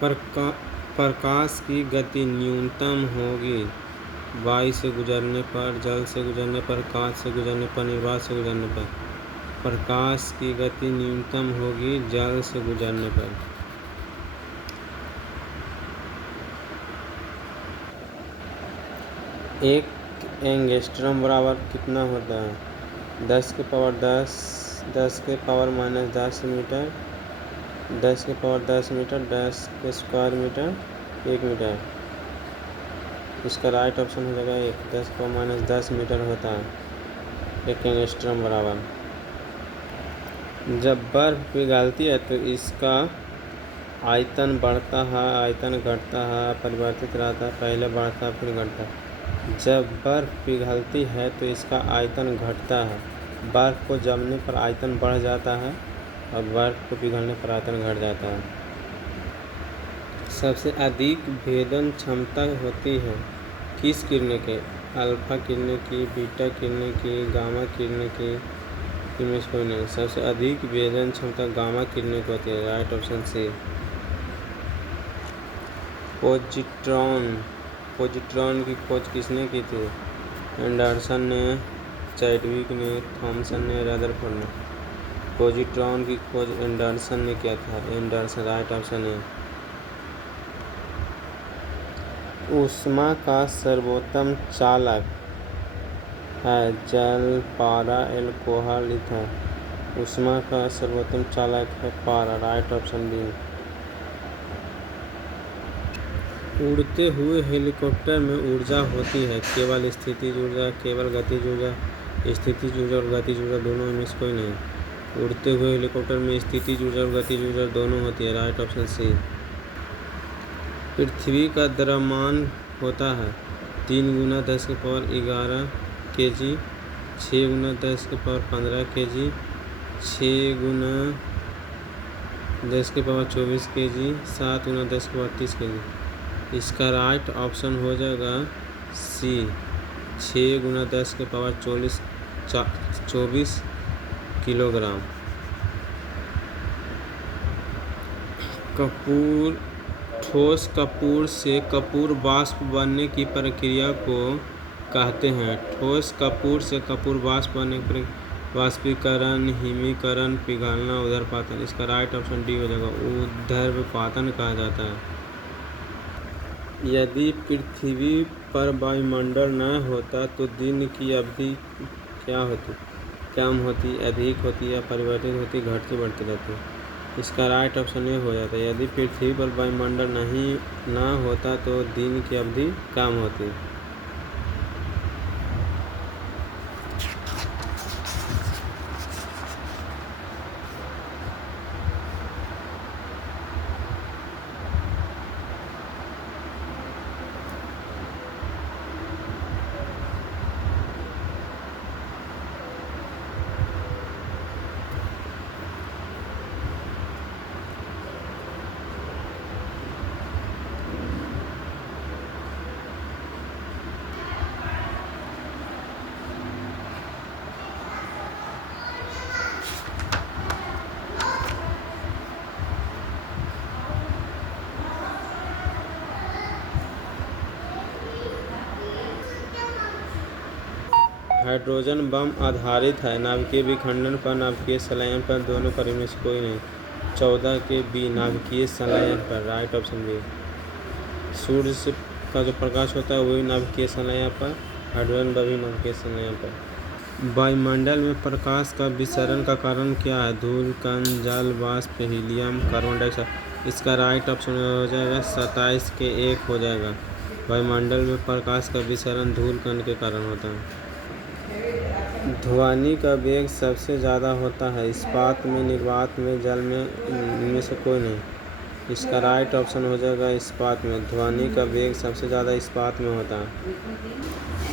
प्रका प्रकाश की गति न्यूनतम होगी वायु से गुजरने पर, जल से गुजरने पर, कांच से गुजरने पर, निर्वात से गुजरने पर। प्रकाश की गति न्यूनतम होगी जल से गुजरने पर। एक एंगस्ट्रॉम बराबर कितना होता है? 10 के पावर 10, 10 के पावर माइनस 10 मीटर, 10 के पावर 10 मीटर, 10 के स्क्वायर मीटर, 1 मीटर। इसका राइट ऑप्शन हो जाएगा 1। 10 के पावर माइनस 10 मीटर होता है एक एंगस्ट्रॉम बराबर। जब बर्फ पिघलती है तो इसका आयतन बढ़ता है, आयतन घटता है, परिवर्तित रहता है, पहले बढ़ता है फिर घटता है। जब बर्फ पिघलती है तो इसका आयतन घटता है। बर्फ को जमने पर आयतन बढ़ जाता है और बर्फ को पिघलने पर आयतन घट जाता है। सबसे अधिक भेदन क्षमता होती है किस किरणें के? अल्फा किरणें की, बीटा किरणें की, गामा किरणें की, इनमें से कोई नहीं। सबसे अधिक भेदन क्षमता गामा किरणें की होती है। Right option C. पॉजिट्रॉन की खोज किसने की थी? एंडरसन ने, चैडविक ने, थॉमसन ने, रदरफोर्ड ने। पॉजिट्रॉन की खोज एंडरसन ने किया था। एंडरसन राइट ऑप्शन है। ऊष्मा का सर्वोत्तम चालक है जल, पारा, एल्कोहल, ईथर। ऊष्मा का सर्वोत्तम चालक है पारा। Right option D. उड़ते हुए हेलीकॉप्टर में ऊर्जा होती है केवल स्थितिज ऊर्जा, केवल गतिज ऊर्जा, स्थितिज ऊर्जा और गतिज ऊर्जा दोनों में से कोई नहीं। उड़ते हुए हेलीकॉप्टर में स्थितिज ऊर्जा और गतिज ऊर्जा दोनों होती है। Right option C. पृथ्वी का द्रव्यमान होता है 3 गुना 10 के पावर 11 kg, 6 गुना 10 के पावर 15 kg, 6 गुना 10 के पावर 24 kg, 7 गुना 10 के पावर 30 kg। इसका राइट ऑप्शन हो जाएगा सी, 6 गुना 10 के पावर 24 किलोग्राम। ठोस कपूर से कपूर वाष्प बनने की प्रक्रिया को कहते हैं। ठोस कपूर से कपूर वाष्प बनने की वाष्पीकरण, हिमीकरण, पिघलना, ऊर्ध्वपातन। इसका राइट ऑप्शन डी हो जाएगा, ऊर्ध्वपातन कहा जाता है। यदि पृथ्वी पर वायुमंडल न होता तो दिन की अवधि क्या होती? कम होती, अधिक होती या परिवर्तित होती, घटती बढ़ती रहती? इसका राइट ऑप्शन ये हो जाता है। यदि पृथ्वी पर वायुमंडल ना होता तो दिन की अवधि कम होती। हाइड्रोजन बम आधारित है नाभिकीय विखंडन पर, नाभिकीय संलयन पर, दोनों पर, इनमें से कोई नहीं। 14 के बी, नाभिकीय संलयन पर। Right option B. सूर्य से का जो प्रकाश होता है वही नाभिकीय संलयन पर, हाइड्रोजन बम भी नाभिकीय संलयन पर। वायुमंडल में प्रकाश का विसरण का कारण क्या है? धूल, कण, जल वाष्प, हीलियम, कार्बन डाइऑक्साइड। इसका राइट ऑप्शन हो जाएगा 27 के 1 हो जाएगा। वायुमंडल में प्रकाश का विसरण धूल कण के कारण होता है। ध्वनि का वेग सबसे ज़्यादा होता है इस्पात में, निर्वात में, जल में, इनमें से कोई नहीं। इसका राइट ऑप्शन हो जाएगा इस्पात में। ध्वनि का वेग सबसे ज़्यादा इस्पात में होता है।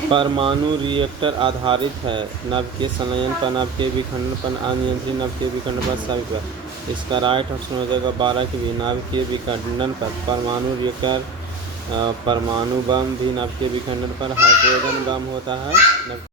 परमाणु रिएक्टर आधारित है नाभिकीय संलयन पर, नाभिकीय विखंडन पर, अनियंत्रित नाभिकीय विखंडन पर, सभी पर। इसका राइट ऑप्शन हो जाएगा 12 की भी, नाभिकीय विखंडन पर। परमाणु रिएक्टर, परमाणु बम भी नाभिकीय विखंडन पर। हाइड्रोजन बम होता है